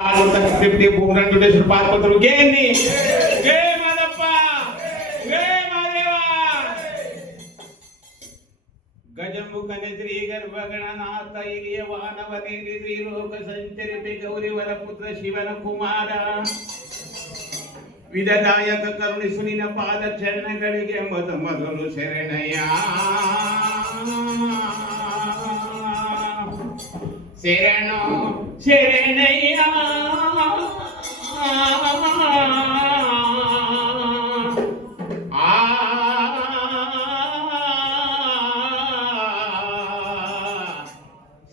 50 400 ಪಾತ್ಪತರು ಗೆನ್ನಿ ಗೆ ಮಾದಪ್ಪ ಗೆ ಮಾದೇವ ಗಜಮುಖನೆ ಶ್ರೀ ಗರ್ಭಗಣನಾಥ ಹಿರಿಯ ವಾನವನೇರಿ ಶ್ರೀ ಲೋಕ ಸಂಚರಿತೆ ಗೌರಿವರ ಪುತ್ರ ಶಿವನ ಕುಮಾರ ವಿಧದಾಯಕ ಕರುಣಿಸು ನಿನ್ನ ಪಾದ ಚರಣಗಳಿಗೆ ಮೊದಲು ಶರಣಯ್ಯ ಶರಣು ಶರಣಯ್ಯ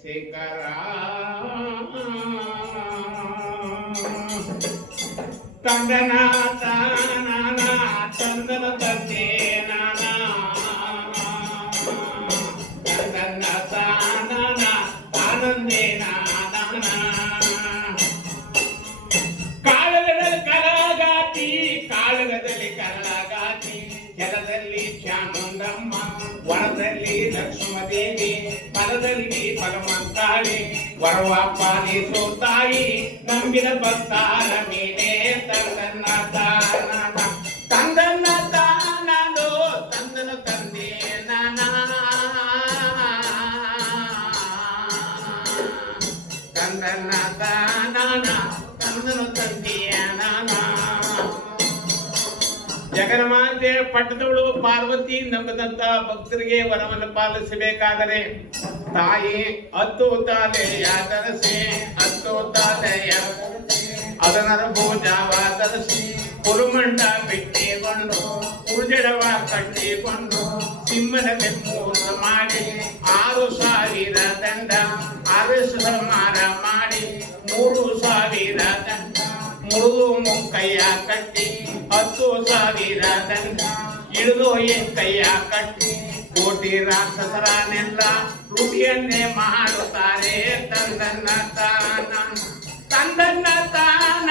ಶೇಖರ ತಂದನ ತಾನ ತಂದನ ತಂದೆ ನಾನ ತಂದನ ತಾನ ಆನಂದೇ ನಾನ ಕಾಳಗದಲ್ಲಿ ಕರಗಾತಿ ಕಾಳಗದಲ್ಲಿ ಕರಗಾತಿ ಜಲದಲ್ಲಿ ಚಾಮುಂಡಮ್ಮ ವನದಲ್ಲಿ ಲಕ್ಷ್ಮದೇವಿ ಫಲದಲ್ಲಿ ಫಲವಂತಾಳಿ ವರವಾಪಾಲಿಸೋ ತಾಯಿ ನಂಬಿದ ಭಕ್ತಾರ ಮೇಲೆ ತಂದನ್ನ ತಾನ ತಂದನ್ನ ತಾನೋ ತಂದನು ತಂದೆ ನಾನ ತಂದನ್ನ ತಾನ ತಂದನು ತಂದೆಯ ನಾನ ಜಗನ್ಮಾತೆ ಪಟ್ಟದವಳು ಪಾರ್ವತಿ ನಂಬದಂತ ಭಕ್ತರಿಗೆ ವರವನ್ನು ಪಾಲಿಸಬೇಕಾದರೆ ತಾಯಿ ಹತ್ತು ತಾಲೆಯ ತರಸಿ ಹತ್ತು ತಾಲೆಯ ಅದನರ ಭೋಜವ ತರಸಿ ಕುರುಮಂಡ ಬಿಟ್ಟಿಕೊಂಡು ಕುರುಜಡವ ಕಟ್ಟಿಕೊಂಡು ಸಿಂಹನ ಬೆಮ್ಮೂಸ ಮಾಡಿ 6,000 ದಂಡ ಅರಸ ಮಾರ ಮಾಡಿ 3,000 ದಂಡ ಮುರಿದು ಮುಂಕಯ್ಯ ಕಟ್ಟಿ 10,000 ದಂಡ ಇಳಿದು ಕೈಯ ಕಟ್ಟಿ ಕೋಟಿ ರಾಕ್ಷಸರನ್ನೆಲ್ಲ ಲುಟಿಯನ್ನೇ ಮಾಡುತ್ತಾರೆ ತಂದನ್ನ ತಾನ ತಂದನ್ನ ತಾನ